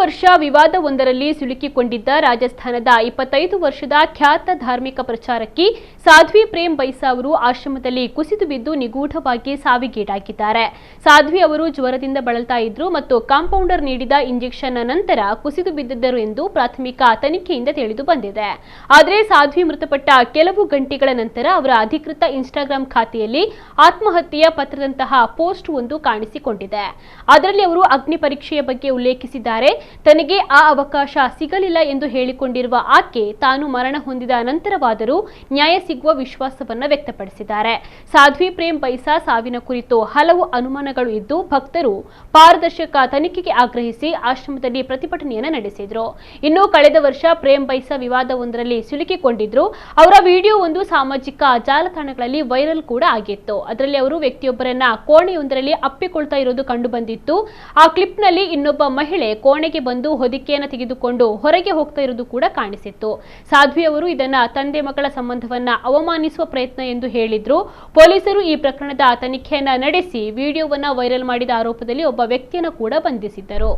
ವರ್ಷ ವಿವಾದವೊಂದರಲ್ಲಿ ಸಿಲುಕಿಕೊಂಡಿದ್ದ ರಾಜಸ್ಥಾನದ 25 ವರ್ಷದ ಖ್ಯಾತ ಧಾರ್ಮಿಕ ಪ್ರಚಾರಕಿ ಸಾಧ್ವಿ ಪ್ರೇಮ್ ಬೈಸಾ ಅವರು ಆಶ್ರಮದಲ್ಲಿ ಕುಸಿದು ಬಿದ್ದು ನಿಗೂಢವಾಗಿ ಸಾವಿಗೀಡಾಗಿದ್ದಾರೆ. ಸಾಧ್ವಿ ಅವರು ಜ್ವರದಿಂದ ಬಳಲ್ತಾ ಇದ್ರು ಮತ್ತು ಕಾಂಪೌಂಡರ್ ನೀಡಿದ ಇಂಜೆಕ್ಷನ್ ನಂತರ ಕುಸಿದು ಬಿದ್ದಿದ್ದರು ಎಂದು ಪ್ರಾಥಮಿಕ ತನಿಖೆಯಿಂದ ತಿಳಿದು ಬಂದಿದೆ. ಆದರೆ ಸಾಧ್ವಿ ಮೃತಪಟ್ಟ ಕೆಲವು ಗಂಟೆಗಳ ನಂತರ ಅವರ ಅಧಿಕೃತ ಇನ್ಸ್ಟಾಗ್ರಾಂ ಖಾತೆಯಲ್ಲಿ ಆತ್ಮಹತ್ಯೆಯ ಪತ್ರದಂತಹ ಪೋಸ್ಟ್ ಒಂದು ಕಾಣಿಸಿಕೊಂಡಿದೆ. ಅದರಲ್ಲಿ ಅವರು ಅಗ್ನಿ ಪರೀಕ್ಷೆಯ ಬಗ್ಗೆ ಉಲ್ಲೇಖಿಸಿದ್ದಾರೆ. ತನಗೆ ಆ ಅವಕಾಶ ಸಿಗಲಿಲ್ಲ ಎಂದು ಹೇಳಿಕೊಂಡಿರುವ ಆಕೆ ತಾನು ಮರಣ ಹೊಂದಿದ ನಂತರವಾದರೂ ನ್ಯಾಯ ಸಿಗುವ ವಿಶ್ವಾಸವನ್ನ ವ್ಯಕ್ತಪಡಿಸಿದ್ದಾರೆ. ಸಾಧ್ವಿ ಪ್ರೇಮ್ ಬೈಸಾ ಸಾವಿನ ಕುರಿತು ಹಲವು ಅನುಮಾನಗಳು ಇದ್ದು ಭಕ್ತರು ಪಾರದರ್ಶಕ ತನಿಖೆಗೆ ಆಗ್ರಹಿಸಿ ಆಶ್ರಮದಲ್ಲಿ ಪ್ರತಿಭಟನೆಯನ್ನು ನಡೆಸಿದ್ರು. ಇನ್ನು ಕಳೆದ ವರ್ಷ ಪ್ರೇಮ್ ಬೈಸಾ ವಿವಾದವೊಂದರಲ್ಲಿ ಸಿಲುಕಿಕೊಂಡಿದ್ರು. ಅವರ ವಿಡಿಯೋ ಒಂದು ಸಾಮಾಜಿಕ ಜಾಲತಾಣಗಳಲ್ಲಿ ವೈರಲ್ ಕೂಡ ಆಗಿತ್ತು. ಅದರಲ್ಲಿ ಅವರು ವ್ಯಕ್ತಿಯೊಬ್ಬರನ್ನ ಕೋಣೆಯೊಂದರಲ್ಲಿ ಅಪ್ಪಿಕೊಳ್ತಾ ಇರೋದು ಕಂಡು ಬಂದಿತ್ತು. ಆ ಕ್ಲಿಪ್ನಲ್ಲಿ ಇನ್ನೊಬ್ಬ ಮಹಿಳೆ ಕೋಣೆಗೆ ಬಂದು ಹೊದಿಕೆಯನ್ನು ತೆಗೆದುಕೊಂಡು ಹೊರಗೆ ಹೋಗ್ತಾ ಇರೋದು ಕೂಡ ಕಾಣಿಸಿತ್ತು. ಸಾಧ್ವಿ ಅವರು ಇದನ್ನ ತಂದೆ ಮಗಳ ಸಂಬಂಧವನ್ನ ಅವಮಾನಿಸುವ ಪ್ರಯತ್ನ ಎಂದು ಹೇಳಿದ್ರು. ಪೊಲೀಸರು ಈ ಪ್ರಕರಣದ ತನಿಖೆಯನ್ನ ನಡೆಸಿ ವಿಡಿಯೋವನ್ನ ವೈರಲ್ ಮಾಡಿದ ಆರೋಪದಲ್ಲಿ ಒಬ್ಬ ವ್ಯಕ್ತಿಯನ್ನು ಕೂಡ ಬಂಧಿಸಿದ್ದರು.